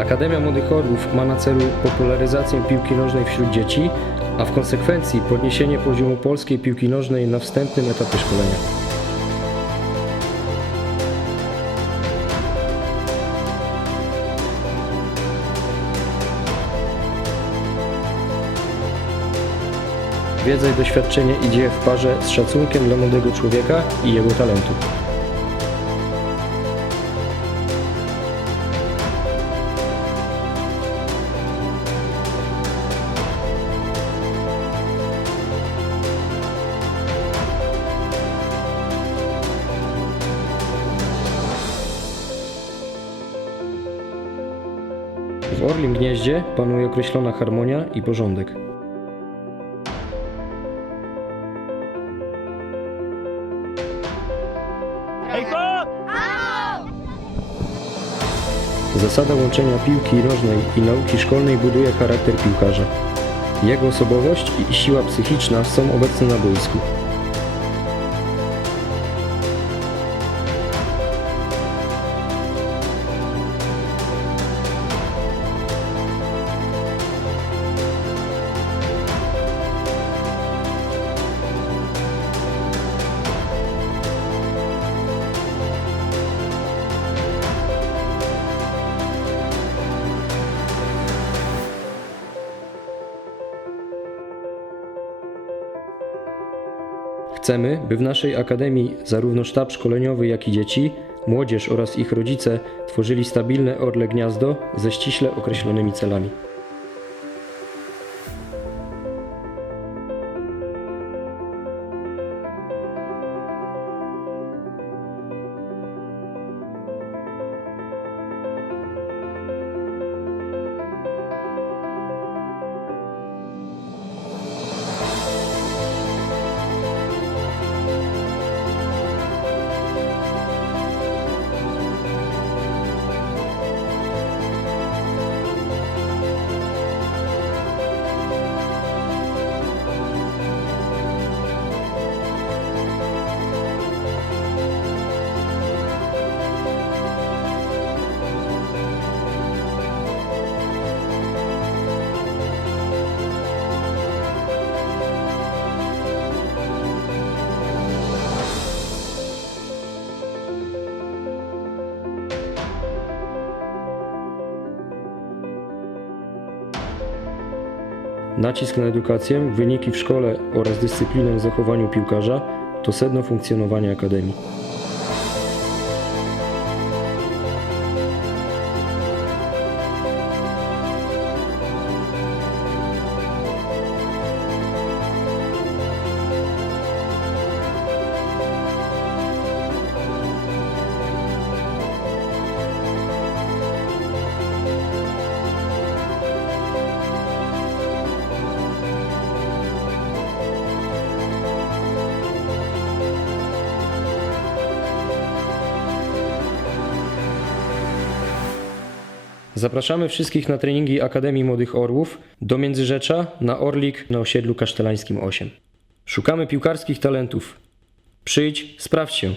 Akademia Młodych Orłów ma na celu popularyzację piłki nożnej wśród dzieci, a w konsekwencji podniesienie poziomu polskiej piłki nożnej na wstępnym etapie szkolenia. Wiedza i doświadczenie idzie w parze z szacunkiem dla młodego człowieka i jego talentu. W Orlim Gnieździe panuje określona harmonia i porządek. Zasada łączenia piłki nożnej i nauki szkolnej buduje charakter piłkarza. Jego osobowość i siła psychiczna są obecne na boisku. Chcemy, by w naszej akademii zarówno sztab szkoleniowy, jak i dzieci, młodzież oraz ich rodzice tworzyli stabilne orle gniazdo ze ściśle określonymi celami. Nacisk na edukację, wyniki w szkole oraz dyscyplinę w zachowaniu piłkarza to sedno funkcjonowania akademii. Zapraszamy wszystkich na treningi Akademii Młodych Orłów do Międzyrzecza na Orlik na osiedlu kasztelańskim 8. Szukamy piłkarskich talentów. Przyjdź, sprawdź się.